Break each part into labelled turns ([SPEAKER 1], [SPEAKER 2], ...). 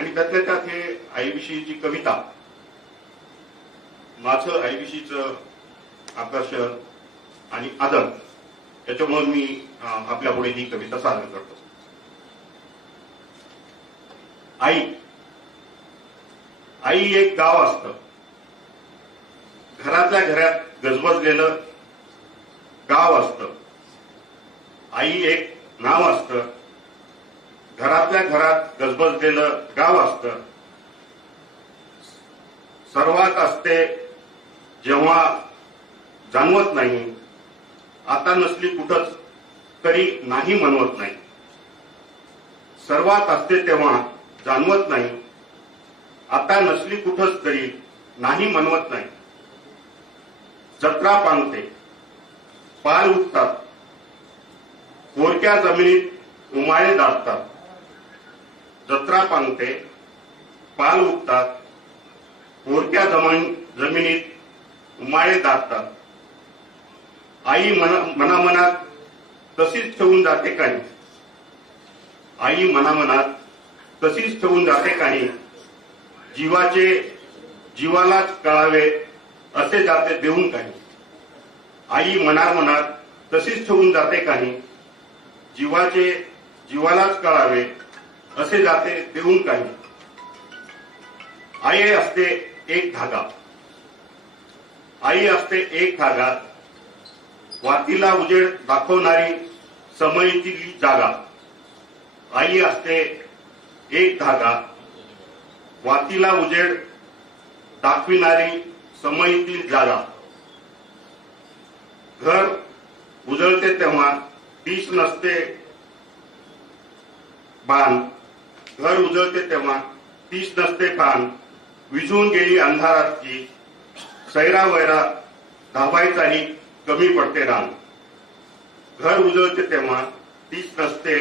[SPEAKER 1] आणि त्यातल्या त्यात हे आईविषयीची कविता माझं आईविषयीचं आकर्षण आणि आदर त्याच्यामुळे मी आपल्या पुढे ही कविता सादर करतो. आई आई एक गाव असत. घरातल्या घरात गजबजलेलं गाव असत. आई एक नाव असतं. घरातल्या घरात गजबजलेलं गाव असतं. सर्वात असते जेव्हा जाणवत नाही आता नसली कुठंच तरी नाही म्हणवत नाही. सर्वात असते तेव्हा जाणवत नाही आता नसली कुठंच तरी नाही म्हणवत नाही. जत्रा पांगते पार उठतात कोरक्या जमिनीत उमाळे दाटतात. जत्रा पांगते पाल उठतात कोरक्या जमिनीत उमाळे दाटतात. आई मना मनामनात तशीच ठेवून जाते काही आई मनामनात तशीच ठेवून जाते काही जीवाचे जीवालाच कळावे असे जाते देऊन काही आई मनामनात तशीच ठेवून जाते काही जीवाचे जीवालाच कळावे असे जाते देऊन काही. आई असते एक धागा. आई असते एक धागा. वातीला उजेड दाखवणारी समयीतील जागा. आई असते एक धागा. वातीला उजेड दाखविणारी समयीतील जागा. घर उजळते तेव्हा तीच नसते बाण. घर उजळते तेव्हा तीच नसते पान विझून गेली अंधारात की सैरा वैरा धावायचाही कमी पडते रान. घर उजळते तेव्हा तीच नसते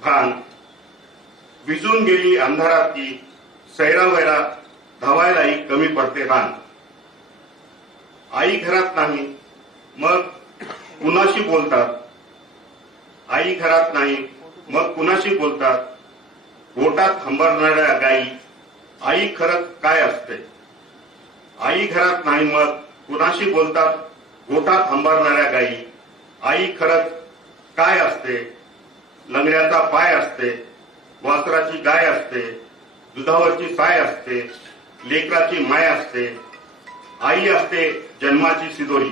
[SPEAKER 1] भान विजून गेली अंधारात की सैरा वैरा धावायलाही कमी पडते रान. आई घरात नाही मग कुणाशी बोलतात? आई घरात नाही मग कुणाशी बोलतात? गोटात हंबरणाऱ्या गायी आई खरंच काय असते? आई घरात नाही मग कुणाशी बोलतात? गोटात हंबरणाऱ्या गायी आई खरंच काय असते? लंगड्याचा पाय असते वासराची गाय असते दुधावरची साय असते लेकराची माय असते आई असते जन्माची सिदोरी.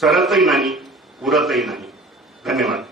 [SPEAKER 1] सरतही नाही उरतही नाही. धन्यवाद.